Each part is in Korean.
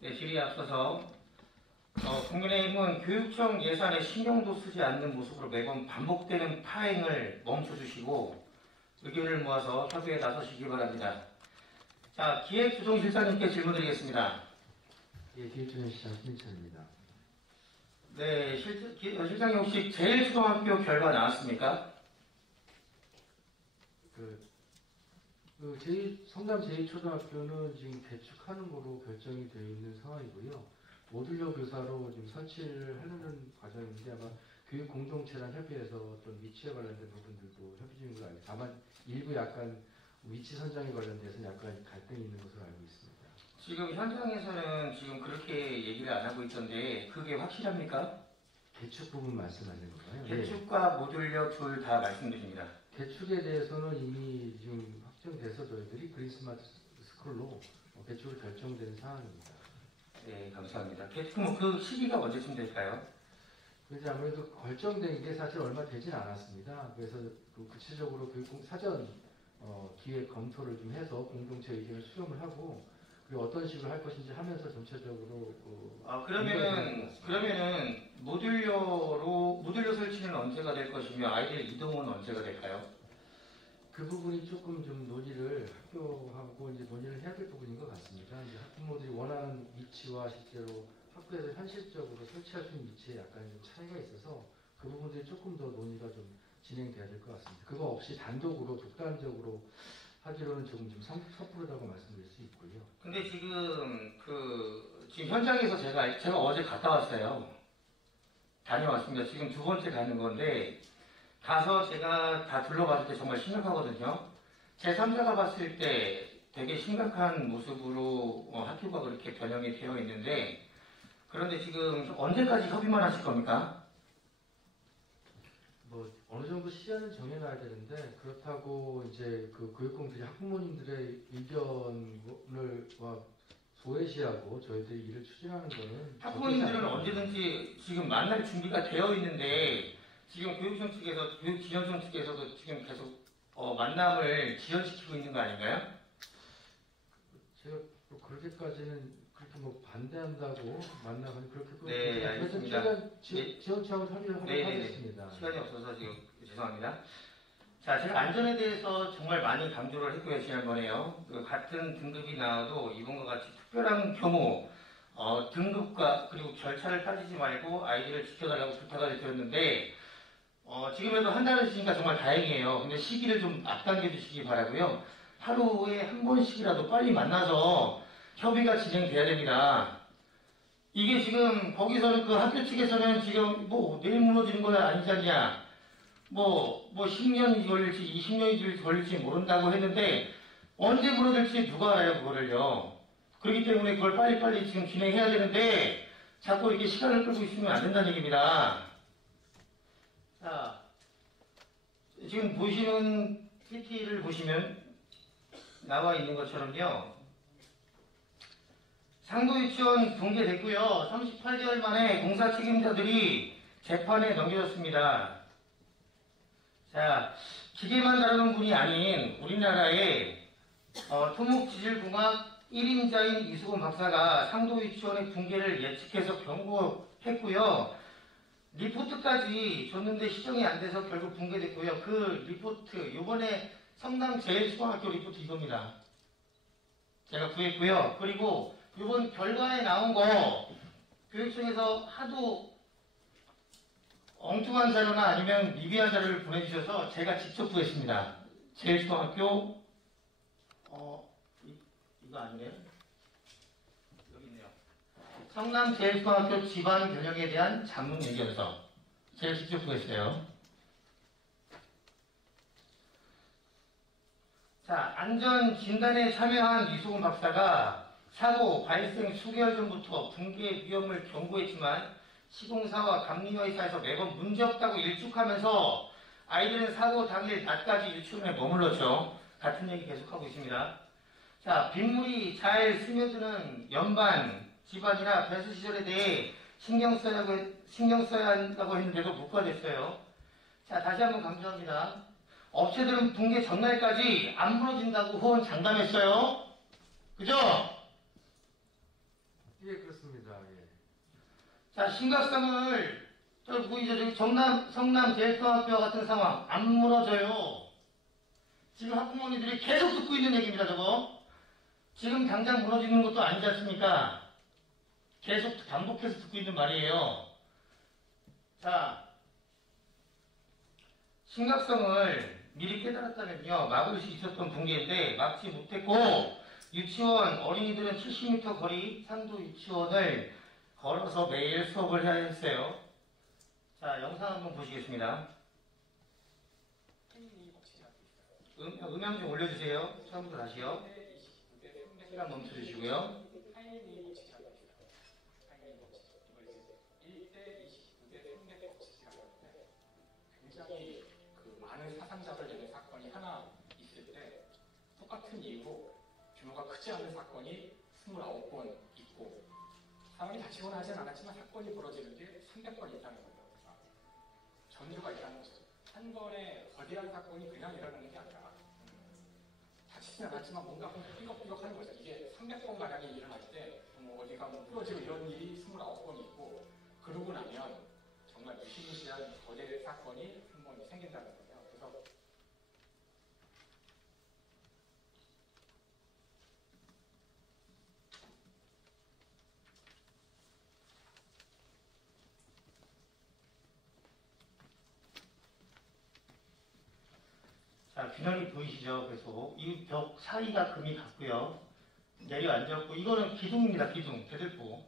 네, 질의에 앞서서 국민의힘은 교육청 예산에 신경도 쓰지 않는 모습으로 매번 반복되는 파행을 멈춰주시고 의견을 모아서 협의에 나서시기 바랍니다. 자, 기획조정실장님께 질문드리겠습니다. 예, 기획조정실장 신인찬입니다. 네, 실장님 혹시 제일초등학교 결과 나왔습니까? 성남 제1초등학교는 지금 개축하는 거로 결정이 되어 있는 상황이고요. 모듈러 교사로 지금 설치를 하려는 과정인데 아마 교육 공동체랑 협의해서 좀 위치에 관련된 부분들도 협의 중인 걸로 알고 있습니다. 다만 일부 약간 위치 선정에 관련돼서 약간 갈등이 있는 것으로 알고 있습니다. 지금 현장에서는 지금 그렇게 얘기를 안 하고 있던데 그게 확실합니까? 개축 부분 말씀하시는 건가요? 개축과 모듈러 둘 다 말씀드립니다. 개축에 대해서는 이미 지금 확정돼서 저희들이 그린스마트 스쿨로 개축을 결정된 상황입니다. 네, 감사합니다. 그럼 그 시기가 언제쯤 될까요? 그래서 아무래도 결정된 게 사실 얼마 되진 않았습니다. 그래서 구체적으로 사전 기획 검토를 좀 해서 공동체 의견을 수렴을 하고 그리고 어떤 식으로 할 것인지 하면서 전체적으로 그러면은 모듈러 설치는 언제가 될 것이며 아이들 이동은 언제가 될까요? 그 부분이 조금 좀 논의를 학교하고 이제 논의를 해야 될 부분인 것 같습니다. 이제 학부모들이 원하는 위치와 실제로 학교에서 현실적으로 설치할 수 있는 위치에 약간 좀 차이가 있어서 그 부분들이 조금 더 논의가 좀 진행돼야 될 것 같습니다. 그거 없이 단독으로 독단적으로 하기로는 조금 좀 섣부르다고 말씀드릴 수 있고요. 근데 지금 지금 현장에서 제가 어제 갔다 왔어요. 다녀왔습니다. 지금 두 번째 가는 건데 가서 제가 다 둘러봤을 때 정말 심각하거든요. 제3자가 봤을 때 되게 심각한 모습으로 학교가 그렇게 변형이 되어 있는데 그런데 지금 언제까지 협의만 하실 겁니까? 어느 정도 시간은 정해놔야 되는데 그렇다고 이제 그 교육공들이 학부모님들의 의견을 소외시하고 저희들이 일을 추진하는 거는 학부모님들은 언제든지 지금 만날 준비가 되어 있는데 지금 교육진흥청 측에서도 지금 계속 만남을 지연시키고 있는 거 아닌가요? 제가 그렇게까지는 그렇게 반대한다고 만나면 그렇게 네, 알겠습니다. 지원청을 협의를 하겠습니다. 시간이 없어서 지금 죄송합니다. 자, 제가 안전에 대해서 정말 많이 강조를 했고요, 지난번에요. 같은 등급이 나와도 이번과 같이 특별한 경우 등급과 그리고 절차를 따지지 말고 아이들을 지켜달라고 부탁을 드렸는데 지금에도 한 달을 지니까 정말 다행이에요. 근데 시기를 좀 앞당겨 주시기 바라고요. 하루에 한 번씩이라도 빨리 만나서 협의가 진행돼야 됩니다. 이게 지금 거기서는 그 학교 측에서는 지금 내일 무너지는 건 아니지 않냐. 10년이 걸릴지 20년이 걸릴지 모른다고 했는데 언제 무너질지 누가 알아요, 그거를요. 그렇기 때문에 그걸 빨리빨리 지금 진행해야 되는데 자꾸 이렇게 시간을 끌고 있으면 안 된다는 얘기입니다. 자, 지금 보시는 PPT를 보시면 나와 있는 것처럼요. 상도 유치원 붕괴됐고요. 38개월 만에 공사 책임자들이 재판에 넘겨졌습니다. 자, 기계만 다루는 분이 아닌 우리나라의 토목지질공학 1인자인 이수근 박사가 상도 유치원의 붕괴를 예측해서 경고했고요. 리포트까지 줬는데 시정이 안 돼서 결국 붕괴됐고요. 그 리포트, 요번에 성남 제1초등학교 리포트 이겁니다. 제가 구했고요. 그리고 이번 결과에 나온 거 교육청에서 하도 엉뚱한 자료나 아니면 미비한 자료를 보내주셔서 제가 직접 구했습니다. 제1초등학교 이거 아니네요. 여기 있네요. 성남 제1초등학교 집안 변형에 대한 자문 의견서 제가 직접 구했어요. 자, 안전 진단에 참여한 이수근 박사가 사고 발생 수개월 전부터 붕괴 위험을 경고했지만 시공사와 감리회사에서 매번 문제없다고 일축하면서 아이들은 사고 당일 낮까지 유치원에 머물렀죠. 같은 얘기 계속하고 있습니다. 자, 빗물이 잘 스며드는 연반, 집안이나 배수 시설에 대해 신경 써야 한다고 했는데도 무과됐어요. 자, 다시 한번 강조합니다. 업체들은 붕괴 전날까지 안 무너진다고 호언장담했어요. 그죠? 예, 그렇습니다. 예. 자, 심각성을 저 보이죠? 저기 성남 제일초등학교와 같은 상황 안 무너져요. 지금 학부모님들이 계속 듣고 있는 얘기입니다. 저거 지금 당장 무너지는 것도 아니지 않습니까? 계속 반복해서 듣고 있는 말이에요. 자, 심각성을 미리 깨달았다면요, 막을 수 있었던 붕괴인데 막지 못했고, 유치원 어린이들은 70m 거리 상도 유치원을 걸어서 매일 수업을 해야 했어요. 자, 영상 한번 보시겠습니다. 음향 좀 올려주세요. 처음부터 다시요. 시간 멈춰주시고요. 굉장히 그 많은 사상자들 내는 사건이 하나 있을 때 똑같은 이유로 규모가 크지 않은 사건이 29건 있고 사람이 다치거나 하진 않았지만 사건이 벌어지는 게 300건 있다는 거예요. 전주가 있다는 거죠. 한 번에 거대한 사건이 그냥 일어나는 게 아니라 다치진 않았지만 뭔가 삐걱삐걱 하는 거죠. 이게 300건 가량이 일어날 때 어디가 부러지고 이런 일이 29건이 있고 그러고 나면 정말 무시무시한 거대 사건이 한 번 생긴다는 거예요. 그래서 자, 균열이 보이시죠? 계속 이 벽 사이가 금이 갔고요. 내려앉았고, 이거는 기둥입니다. 기둥, 대들보.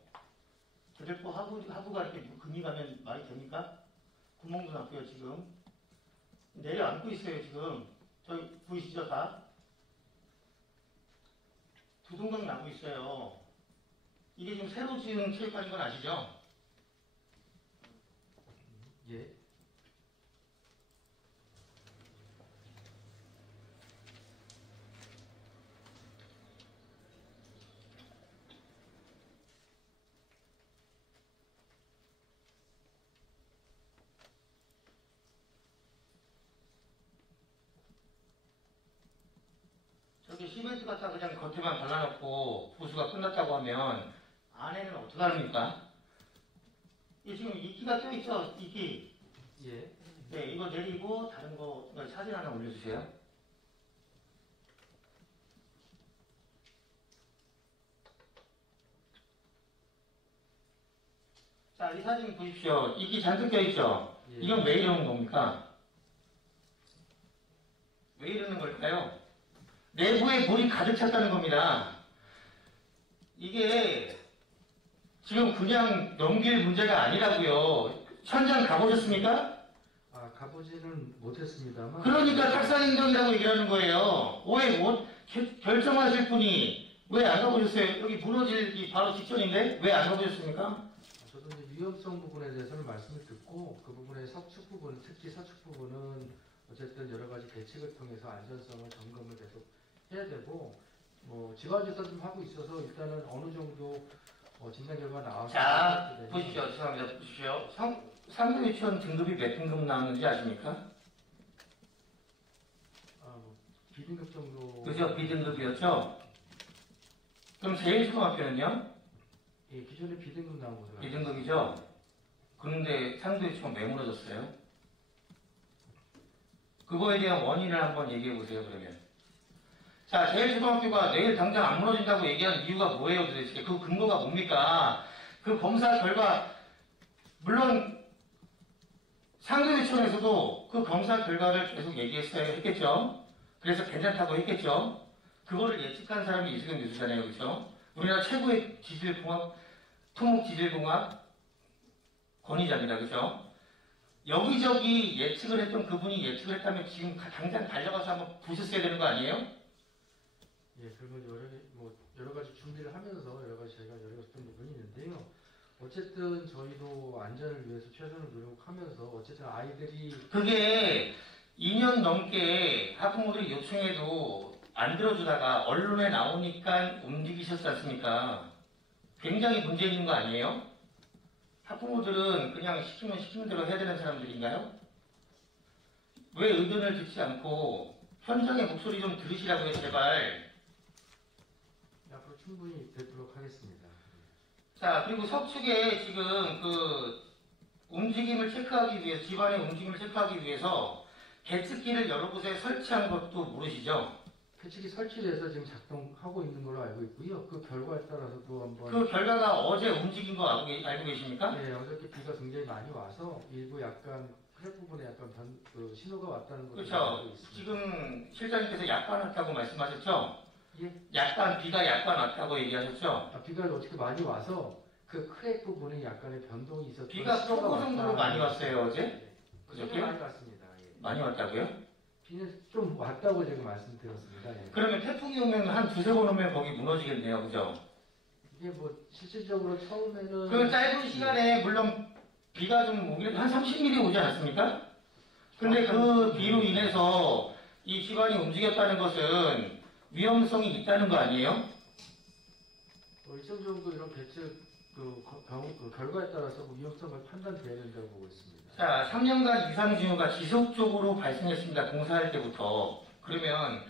대들보 하부가 이렇게 금이 가면 말이 됩니까? 구멍도 났고요. 지금 내려앉고 있어요. 지금 저기 보이시죠? 다 두동강 나고 있어요. 이게 지금 새로 지은 체육관인 건 아시죠? 예. 저기 시멘트 갖다 그냥 겉에만 발라놓고 보수가 끝났다고 하면 안에는 어떻게 합니까? 이 지금 이끼가 껴있죠? 이끼. 예. 네, 이거 내리고 다른 거 사진 하나 올려주세요. 자, 이 사진 보십시오. 이끼 잔뜩 껴있죠? 예. 이건 왜 이러는 겁니까? 왜 이러는 걸까요? 내부에 물이 가득 찼다는 겁니다. 이게 지금 그냥 넘길 문제가 아니라고요. 현장 가보셨습니까? 아, 가보지는 못했습니다만. 그러니까 탁상행정이라고 얘기하는 거예요. 결정하실 분이 왜 안 가보셨어요? 여기 무너지기 바로 직전인데 왜 안 가보셨습니까? 저도 이제 위험성 부분에 대해서는 말씀을 듣고 그 부분의 서축 부분, 특히 서축 부분은 어쨌든 여러 가지 대책을 통해서 안전성을 점검을 계속 해야 되고 뭐 지방조사 좀 하고 있어서 일단은 어느 정도 진단 결과가 나와서 자, 보십시오. 죄송합니다. 보십시오. 상도 유치원 등급이 몇 등급 나오는지 아십니까? 뭐 B등급 정도. 그죠? B등급이었죠? 그럼 제일 초등학교는요? 예, 기존에 B등급 나온 곳으로. B등급이죠? 그런데 상도 유치원 왜 무너졌어요? 그거에 대한 원인을 한번 얘기해 보세요, 그러면. 자, 제일초등학교가 내일 당장 안 무너진다고 얘기한 이유가 뭐예요, 도대체? 그 근거가 뭡니까? 그 검사 결과, 물론 상도유치원에서도 그 검사 결과를 계속 했겠죠? 그래서 괜찮다고 했겠죠? 그거를 예측한 사람이 이수경 교수잖아요, 그렇죠? 우리나라 최고의 토목지질공학 권위자입니다, 그렇죠? 여기저기 예측을 했던 그분이 예측을 했다면 지금 당장 달려가서 한번 보셨어야 되는 거 아니에요? 예, 그리고 여러 가지 준비를 하면서 여러 가지 저희가 여쭤봤던 부분이 있는데요. 어쨌든 저희도 안전을 위해서 최선을 노력하면서 어쨌든 아이들이 그게 2년 넘게 학부모들이 요청해도 안 들어주다가 언론에 나오니까 움직이셨지 않습니까? 굉장히 문제 있는 거 아니에요? 학부모들은 그냥 시키는 대로 해야 되는 사람들인가요? 왜 의견을 듣지 않고 현장의 목소리 좀 들으시라고요, 제발. 앞으로 충분히 뵙도록 하겠습니다. 자, 그리고 서측에 지금 그 움직임을 체크하기 위해서, 집안의 움직임을 체크하기 위해서 계측기를 여러 곳에 설치한 것도 모르시죠? 계측이 설치돼서 지금 작동하고 있는 걸로 알고 있고요. 그 결과에 따라서도 한번 그 결과가 어제 움직인 거 알고 계십니까? 네, 어저께 비가 굉장히 많이 와서 일부 약간 크랙 부분에 약간 그 신호가 왔다는 것을 그렇죠. 알고 있습니다. 지금 실장님께서 약간 왔다고 말씀하셨죠? 예? 비가 약간 왔다고 얘기하셨죠? 비가 어저께 많이 와서 그 크랙 부분에 약간의 변동이 있었던 비가 신호가 폭우 정도로 왔다. 많이 왔어요, 어제? 네. 그저께? 비가 많이 왔습니다. 예. 많이 왔다고요? 비는 좀 왔다고 제가 말씀드렸습니다. 예. 그러면 태풍이 오면 한 두세 번 오면 거기 무너지겠네요, 그죠? 이게 뭐 실질적으로 처음에는 그 짧은 시간에 물론 비가 좀 오길 한 30mm 오지 않았습니까? 근데 그 비로 인해서 이 기반이 움직였다는 것은 위험성이 있다는 거 아니에요? 일정 정도 이런 계측 그 결과에 따라서 그 위험성을 판단돼야 된다고 보고 있습니다. 자, 3년간 이상 징후가 지속적으로 발생했습니다. 공사할 때부터. 그러면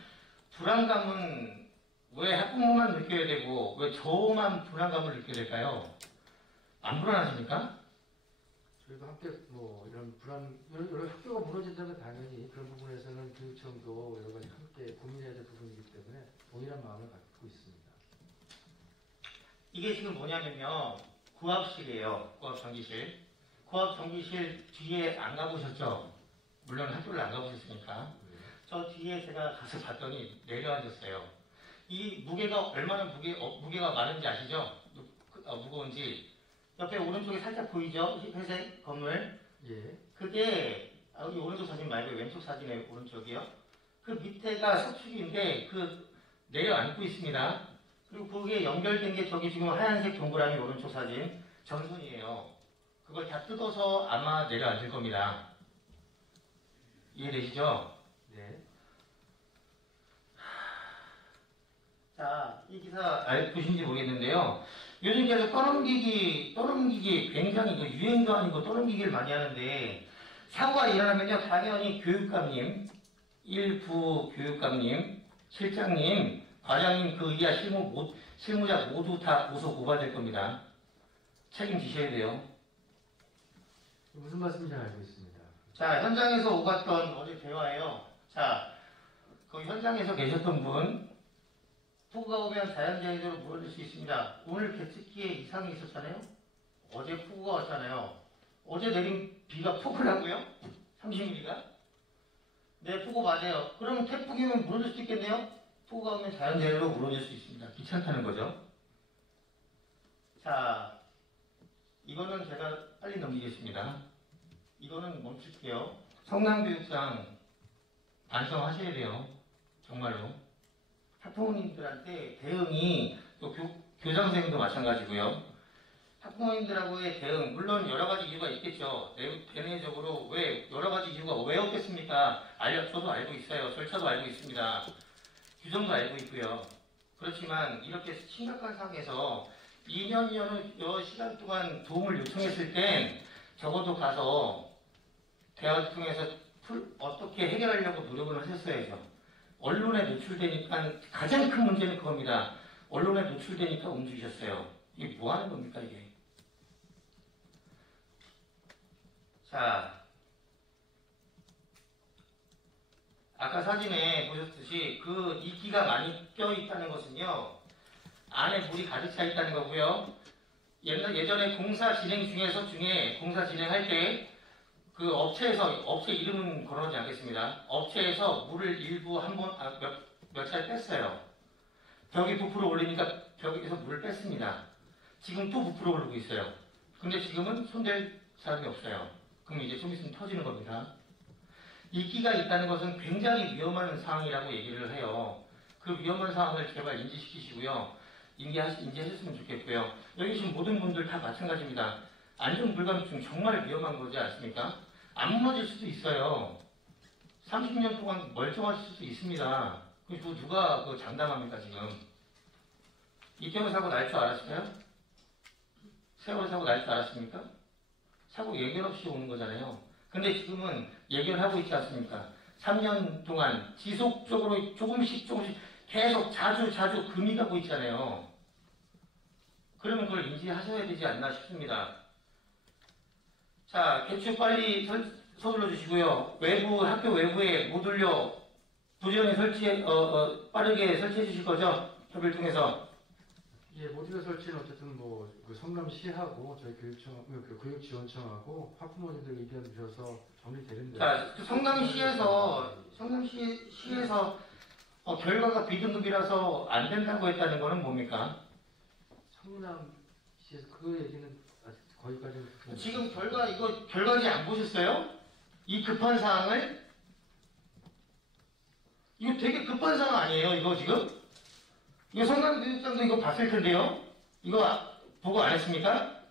불안감은 왜 학부모만 느껴야 되고 왜 저만 불안감을 느껴야 될까요? 안 불안하십니까? 저희가 함께 뭐 이런 여러 학교가 무너진다면 당연히 그런 부분에서는 교육청도 여러 가지 함께 고민해야 될 부분이기 때문에 동일한 마음을 갖고 있습니다. 이게 지금 뭐냐면요. 고압실이에요. 고압전기실. 고압전기실 뒤에 안 가보셨죠? 물론 학교를 안 가보셨으니까. 저 뒤에 제가 가서 봤더니 내려앉았어요. 이 무게가 얼마나 무게가 많은지 아시죠? 무거운지. 옆에 오른쪽에 살짝 보이죠? 회색 건물. 예. 그게 이 오른쪽 사진 말고 왼쪽 사진의 오른쪽이요. 그 밑에가 서축인데 그 내려앉고 있습니다. 그리고 그게 연결된 게 저기 지금 하얀색 동그라미 오른쪽 사진 전선이에요. 그걸 다 뜯어서 아마 내려앉을 겁니다. 이해되시죠? 네. 자, 이 기사 보신지 모르겠는데요. 요즘 계속 떠넘기기 굉장히 그 유행도 아니고 떠넘기기를 많이 하는데 사고가 일어나면요, 당연히 교육감님, 일부 교육감님, 실장님, 과장님 그 이하 실무자 모두 다 고소 고발될 겁니다. 책임지셔야 돼요. 무슨 말씀인지 알고 있습니다. 자, 현장에서 오갔던 어제 대화예요. 자, 그 현장에서 계셨던 분, 폭우가 오면 자연재해로 무너질 수 있습니다. 오늘 계측기에 이상이 있었잖아요. 어제 폭우가 왔잖아요. 어제 내린 비가 폭우라고요? 30mm가? 네, 폭우 맞아요. 그러면 태풍이면 무너질 수 있겠네요? 폭우가 오면 자연재해로 무너질 수 있습니다. 귀찮다는 거죠. 자, 이거는 제가 빨리 넘기겠습니다. 이거는 멈출게요. 성남교육상 반성하셔야 돼요. 정말로. 학부모님들한테 대응이 또 교장선생님도 마찬가지고요. 학부모님들하고의 대응, 물론 여러 가지 이유가 있겠죠. 대내적으로 왜 여러 가지 이유가 왜 없겠습니까? 저도 알고 있어요. 절차도 알고 있습니다. 규정도 알고 있고요. 그렇지만 이렇게 심각한 상황에서 2년여 시간 동안 도움을 요청했을 땐 적어도 가서 대화를 통해서 어떻게 해결하려고 노력을 하셨어야죠. 언론에 노출되니까 가장 큰 문제는 그겁니다. 언론에 노출되니까 움직이셨어요. 이게 뭐 하는 겁니까, 이게? 자, 아까 사진에 보셨듯이 그 이끼가 많이 껴있다는 것은요, 안에 물이 가득 차 있다는 거고요. 예전에 공사 중에 공사 진행할 때 그 업체 이름은 거론하지 않겠습니다. 업체에서 물을 일부 몇 차례 뺐어요. 벽에 부풀어 올리니까 벽에서 물을 뺐습니다. 지금 또 부풀어 오르고 있어요. 근데 지금은 손댈 사람이 없어요. 그럼 이제 좀 있으면 터지는 겁니다. 이끼가 있다는 것은 굉장히 위험한 상황이라고 얘기를 해요. 그 위험한 상황을 제발 인지시키시고요. 인지하셨으면 좋겠고요. 여기 지금 모든 분들 다 마찬가지입니다. 안전불감증 정말 위험한 거지 않습니까? 안 무너질 수도 있어요. 30년 동안 멀쩡하실 수도 있습니다. 그리고 누가 장담합니까, 지금? 이태원 사고 날 줄 알았어요? 세월호 사고 날 줄 알았습니까? 사고 예견 없이 오는 거잖아요. 근데 지금은 예견하고 있지 않습니까? 3년 동안 지속적으로 조금씩 계속 자주 금이 가고 있잖아요. 그러면 그걸 인지하셔야 되지 않나 싶습니다. 자, 개축 빨리 서둘러 주시고요. 외부, 학교 외부에 모듈러 부지런히 빠르게 설치해 주실 거죠? 협의를 통해서. 예, 모듈러 설치는 어쨌든 그 성남시하고 저희 교육지원청하고 학부모님들 의견 주셔서 정리되는데. 자, 그 성남시에서 결과가 비등급이라서 안 된다고 했다는 거는 뭡니까? 성남시에서 그 얘기는 아직 거기까지는 지금 결과지 안 보셨어요? 이 급한 사항을? 이거 되게 급한 사항 아니에요, 이거 지금? 이거 성남교육장도 이거 봤을 텐데요? 이거 보고 안 했습니까?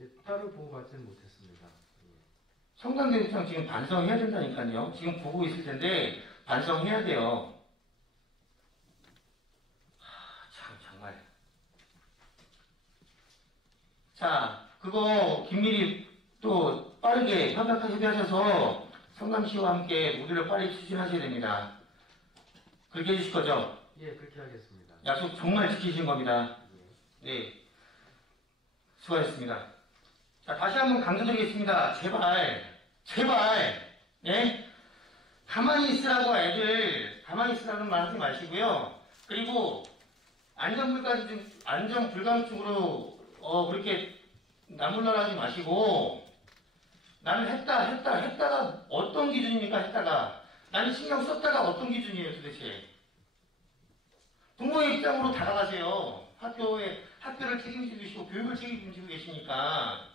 예, 따로 보고 받지는 못했습니다. 예. 성남교육장 지금 반성해야 된다니까요. 지금 보고 있을 텐데 반성해야 돼요. 참 정말. 자, 그거 긴밀히 또 빠르게 협의하셔서 성남시와 함께 모듈러 빨리 추진하셔야 됩니다. 그렇게 해주실 거죠? 예, 그렇게 하겠습니다. 약속 정말 지키신 겁니다. 예. 네. 수고하셨습니다. 자, 다시 한번 강조드리겠습니다. 제발, 예? 가만히 있으라고 애들, 가만히 있으라는 말 하지 마시고요. 그리고 안전불감증으로, 그렇게 나몰라라 하지 마시고, 나는 했다가 어떤 기준입니까? 했다가. 나는 신경 썼다가 어떤 기준이에요, 도대체? 부모의 입장으로 다가가세요. 학교를 책임지고 계시고 교육을 책임지고 계시니까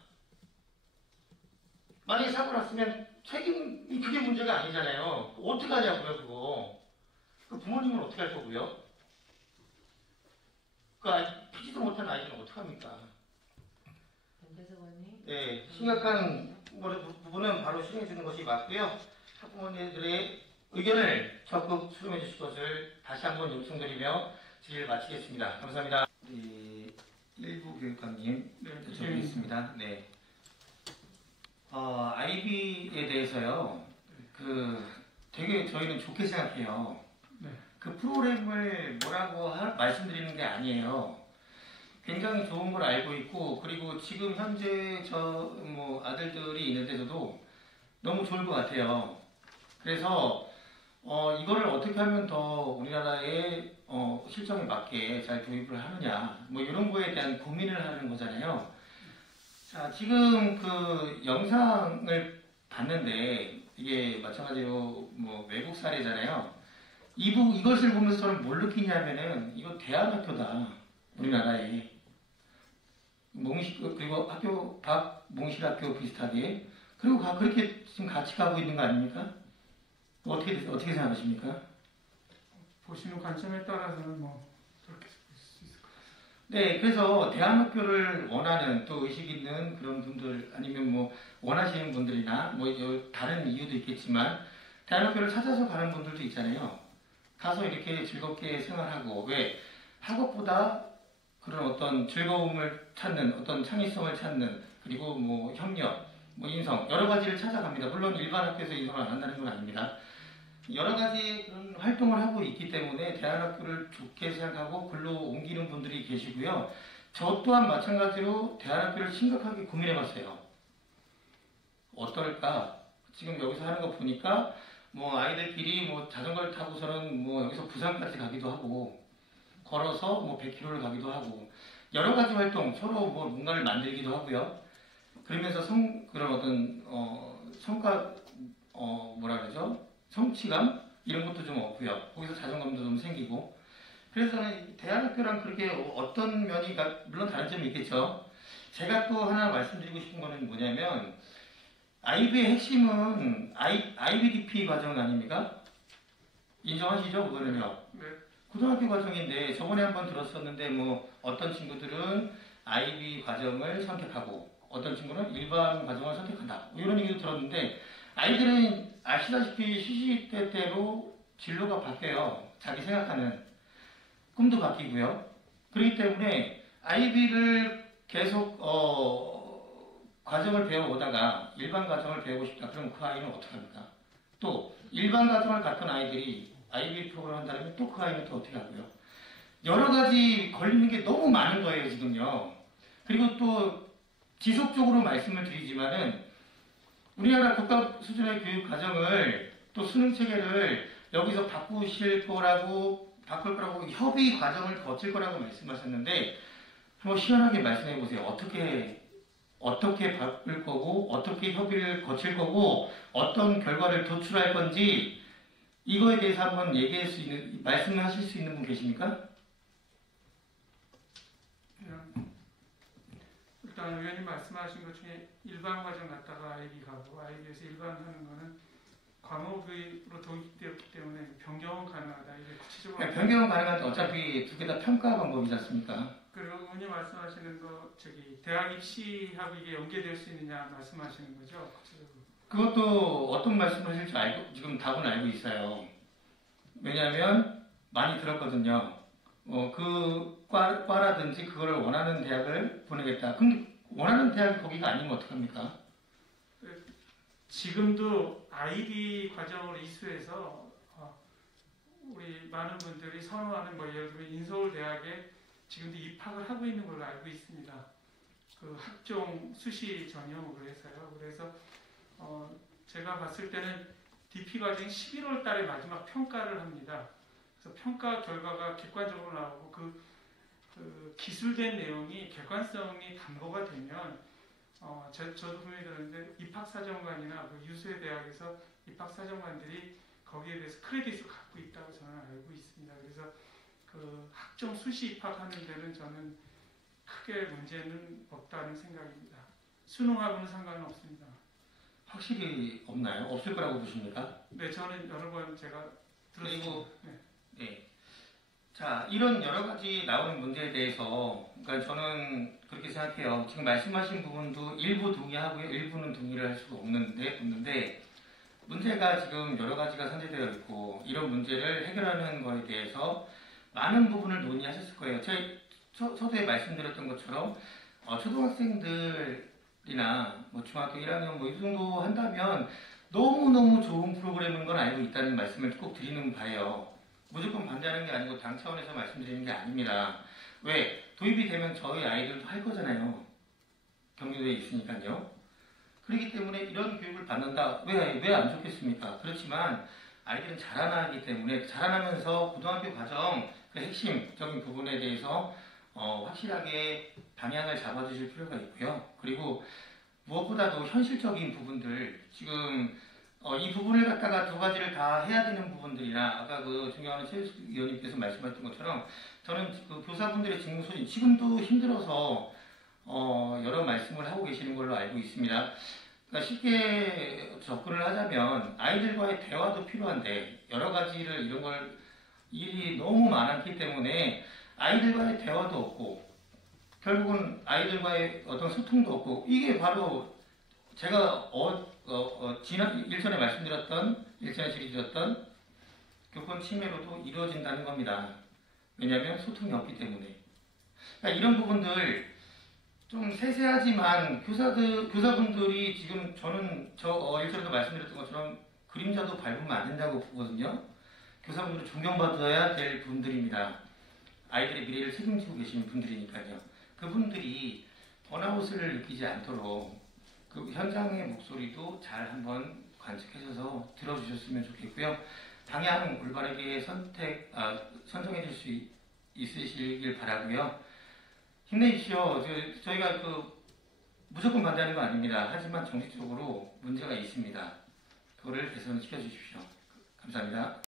만약에 사고가 났으면 책임이 그게 문제가 아니잖아요. 어떻게 하냐고요, 그거. 그 부모님은 어떻게 할 거고요? 피지도 못한 아이들은 어떻게 합니까? 네, 심각한 부분은 바로 실행해 주는 것이 맞고요. 학부모님들의 의견을 적극 수렴해 주실 것을 다시 한번 요청드리며 질의를 마치겠습니다. 감사합니다. 우리 일부 교육감님 여쭤보겠습니다. 네. IB에 대해서요. 되게 저희는 좋게 생각해요. 네. 그 프로그램을 뭐라고 말씀드리는 게 아니에요. 굉장히 좋은 걸 알고 있고, 그리고 지금 현재 아들들이 있는데도 너무 좋을 것 같아요. 그래서 이거를 어떻게 하면 더 우리나라의 실정에 맞게 잘 도입을 하느냐, 이런 거에 대한 고민을 하는 거잖아요. 자, 지금 그 영상을 봤는데 이게 마찬가지로 외국 사례잖아요. 이것을 보면서 저는 뭘 느끼냐면은 이거 대안학교다, 우리나라에. 그리고 몽실학교 비슷하게. 그리고 그렇게 지금 같이 가고 있는 거 아닙니까? 어떻게 생각하십니까? 보시는 관점에 따라서는 그렇게 볼 수 있을 것 같습니다. 네, 그래서 대안학교를 원하는 또 의식 있는 그런 분들 아니면 원하시는 분들이나 다른 이유도 있겠지만 대안학교를 찾아서 가는 분들도 있잖아요. 가서 이렇게 즐겁게 생활하고 왜 학업보다 그런 어떤 즐거움을 찾는 어떤 창의성을 찾는 그리고 협력, 인성 여러 가지를 찾아갑니다. 물론 일반 학교에서 인성을 안 한다는 건 아닙니다. 여러 가지 그런 활동을 하고 있기 때문에 대안학교를 좋게 생각하고 글로 옮기는 분들이 계시고요. 저 또한 마찬가지로 대안학교를 심각하게 고민해봤어요. 어떨까? 지금 여기서 하는 거 보니까 아이들끼리 자전거를 타고서는 여기서 부산까지 가기도 하고 걸어서 100km를 가기도 하고 여러 가지 활동 서로 뭔가를 만들기도 하고요. 그러면서 그런 어떤 성과 성취감 이런 것도 좀 없고요. 거기서 자존감도 좀 생기고. 그래서 저는 대안학교랑 그렇게 어떤 면이 물론 다른 점이 있겠죠. 제가 또 하나 말씀드리고 싶은 거는 뭐냐면 IB의 핵심은 IBDP 과정 아닙니까? 인정하시죠? 그거는요. 네. 고등학교 과정인데 저번에 한번 들었었는데 어떤 친구들은 IB 과정을 선택하고 어떤 친구는 일반 과정을 선택한다. 이런 얘기도 들었는데 아이들은 아시다시피 시시때때로 진로가 바뀌어요. 자기 생각하는 꿈도 바뀌고요. 그렇기 때문에 IB를 계속 과정을 배워오다가 일반 과정을 배우고 싶다. 그럼 그 아이는 어떻게 합니까? 또 일반 과정을 갔던 아이들이 IB 프로그램을 한다면 또 그 아이는 또 어떻게 하고요? 여러 가지 걸리는 게 너무 많은 거예요, 지금요. 그리고 또 지속적으로 말씀을 드리지만은 우리나라 국가 수준의 교육 과정을 또 수능 체계를 여기서 바꿀 거라고 협의 과정을 거칠 거라고 말씀하셨는데 한번 시원하게 말씀해 보세요. 어떻게 바꿀 거고 어떻게 협의를 거칠 거고 어떤 결과를 도출할 건지 이거에 대해서 한번 말씀하실 수 있는 분 계십니까? 일단 의원님 말씀하신 것 중에 일반 과정 갔다가 아이비 가고 아이비에서 일반 하는 거는 과목으로 도입되었기 때문에 변경은 가능하다. 이게 구체적으로 변경은 가능한데 어차피 두 개 다 평가 방법이지 않습니까? 그리고 의원님 말씀하시는 거 대학 입시하고 이게 연계될 수 있느냐 말씀하시는 거죠? 구체적으로. 그것도 어떤 말씀을 하실지 알고 지금 답은 알고 있어요. 왜냐하면 많이 들었거든요. 그 과라든지 그거를 원하는 대학을 보내겠다. 근데 원하는 대학이 거기가 아니면 어떡합니까? 지금도 아이비 과정을 이수해서 우리 많은 분들이 선호하는 예를 들면 인서울 대학에 지금도 입학을 하고 있는 걸로 알고 있습니다. 그 학종 수시 전형으로 해서요. 그래서 제가 봤을 때는 DP 과정이 11월 달에 마지막 평가를 합니다. 그래서 평가 결과가 객관적으로 나오고 그 기술된 내용이 객관성이 담보가 되면 저도 분명히 들었는데 입학사정관이나 그 유수의 대학에서 입학사정관들이 거기에 대해서 크레딧을 갖고 있다고 저는 알고 있습니다. 그래서 그 학종 수시 입학하는 데는 저는 크게 문제는 없다는 생각입니다. 수능하고는 상관은 없습니다. 확실히 없나요? 없을 거라고 보십니까? 네, 저는 여러 번 제가 들었습니다. 그리고 네. 네. 자, 이런 여러 가지 나오는 문제에 대해서 그러니까 저는 그렇게 생각해요. 지금 말씀하신 부분도 일부 동의하고요. 일부는 동의를 할 수가 없는데 문제가 지금 여러 가지가 산재되어 있고 이런 문제를 해결하는 거에 대해서 많은 부분을 논의하셨을 거예요. 저희 서두에 말씀드렸던 것처럼 초등학생들이나 중학교 1학년 이 정도 한다면 너무너무 좋은 프로그램인 건 알고 있다는 말씀을 꼭 드리는 바예요. 무조건 반대하는 게 아니고 당 차원에서 말씀드리는 게 아닙니다. 왜? 도입이 되면 저희 아이들도 할 거잖아요. 경기도에 있으니까요. 그렇기 때문에 이런 교육을 받는다. 왜 안 좋겠습니까? 그렇지만 아이들은 자라나기 때문에 자라나면서 고등학교 과정 그 핵심적인 부분에 대해서 확실하게 방향을 잡아주실 필요가 있고요. 그리고 무엇보다도 현실적인 부분들 지금 이 부분을 갖다가 두 가지를 다 해야 되는 부분들이나 아까 그 존경하는 최일숙 의원님께서 말씀하셨던 것처럼 저는 그 교사분들의 직무 소진 지금도 힘들어서 여러 말씀을 하고 계시는 걸로 알고 있습니다. 그러니까 쉽게 접근을 하자면 아이들과의 대화도 필요한데 여러 가지를 일이 너무 많았기 때문에 아이들과의 대화도 없고 결국은 아이들과의 어떤 소통도 없고 이게 바로 제가 지난 일전에 질의드렸던 교권 침해로도 이루어진다는 겁니다. 왜냐하면 소통이 없기 때문에. 그러니까 이런 부분들 좀 세세하지만 교사분들이 지금 저는 일전에도 말씀드렸던 것처럼 그림자도 밟으면 안 된다고 보거든요. 교사분들은 존경받아야 될 분들입니다. 아이들의 미래를 책임지고 계시는 분들이니까요. 그분들이 번아웃을 느끼지 않도록 그 현장의 목소리도 잘 한번 관측하셔서 들어주셨으면 좋겠고요. 방향 올바르게 선정해 줄 수 있으시길 바라고요. 힘내십시오. 저희가 무조건 반대하는 거 아닙니다. 하지만 정책적으로 문제가 있습니다. 그거를 개선시켜 주십시오. 감사합니다.